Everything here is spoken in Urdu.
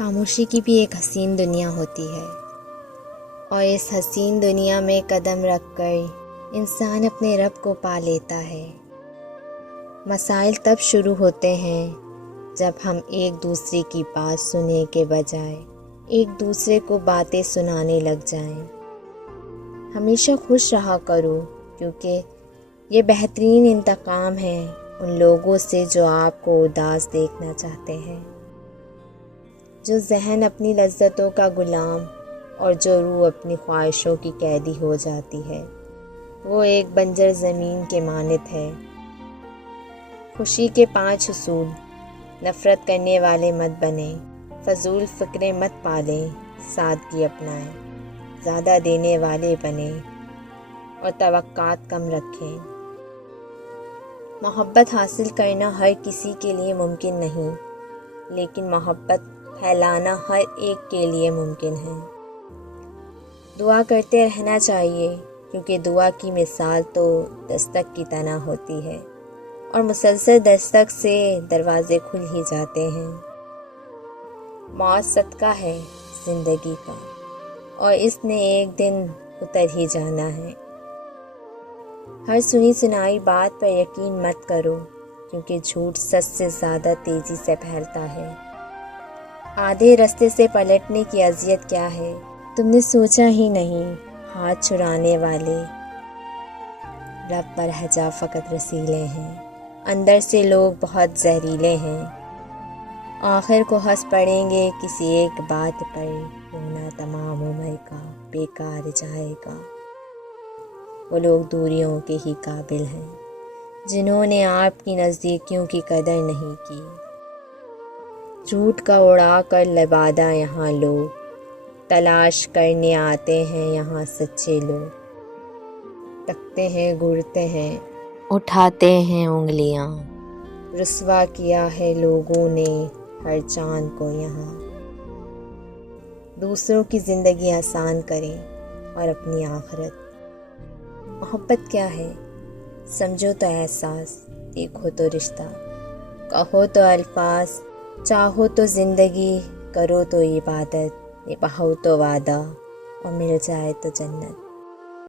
خاموشی کی بھی ایک حسین دنیا ہوتی ہے، اور اس حسین دنیا میں قدم رکھ کر انسان اپنے رب کو پا لیتا ہے۔ مسائل تب شروع ہوتے ہیں جب ہم ایک دوسرے کی بات سننے کے بجائے ایک دوسرے کو باتیں سنانے لگ جائیں۔ ہمیشہ خوش رہا کرو، کیونکہ یہ بہترین انتقام ہے ان لوگوں سے جو آپ کو اداس دیکھنا چاہتے ہیں، جو ذہن اپنی لذتوں کا غلام اور جو روح اپنی خواہشوں کی قیدی ہو جاتی ہے، وہ ایک بنجر زمین کے مانند ہے۔ خوشی کے 5 اصول: نفرت کرنے والے مت بنیں، فضول فکریں مت پالیں، سادگی اپنائیں، زیادہ دینے والے بنیں اور توقعات کم رکھیں۔ محبت حاصل کرنا ہر کسی کے لیے ممکن نہیں، لیکن محبت پھیلانا ہر ایک کے لیے ممکن ہے۔ دعا کرتے رہنا چاہیے، کیونکہ دعا کی مثال تو دستک کی طرح ہوتی ہے، اور مسلسل دستک سے دروازے کھل ہی جاتے ہیں۔ موت صدقہ ہے زندگی کا، اور اس نے ایک دن اتر ہی جانا ہے۔ ہر سنی سنائی بات پر یقین مت کرو، کیونکہ جھوٹ سچ سے زیادہ تیزی سے پھیلتا ہے۔ آدھے رستے سے پلٹنے کی اذیت کیا ہے، تم نے سوچا ہی نہیں۔ ہاتھ چھڑانے والے لب پر ہجا فقط رسیلے ہیں، اندر سے لوگ بہت زہریلے ہیں۔ آخر کو ہنس پڑیں گے کسی ایک بات پر، رونا تمام عمر کا بیکار جائے گا۔ وہ لوگ دوریوں کے ہی قابل ہیں جنہوں نے آپ کی نزدیکیوں کی قدر نہیں کی۔ جھوٹ کا اڑا کر لبادہ یہاں لوگ، تلاش کرنے آتے ہیں یہاں سچے لوگ۔ تکتے ہیں، گھرتے ہیں، اٹھاتے ہیں انگلیاں، رسوا کیا ہے لوگوں نے ہر چاند کو یہاں۔ دوسروں کی زندگی آسان کریں اور اپنی آخرت۔ محبت کیا ہے؟ سمجھو تو احساس، دیکھو تو رشتہ، کہو تو الفاظ، چاہو تو زندگی، کرو تو عبادت، نبھاؤ تو وعدہ، اور مل جائے تو جنت۔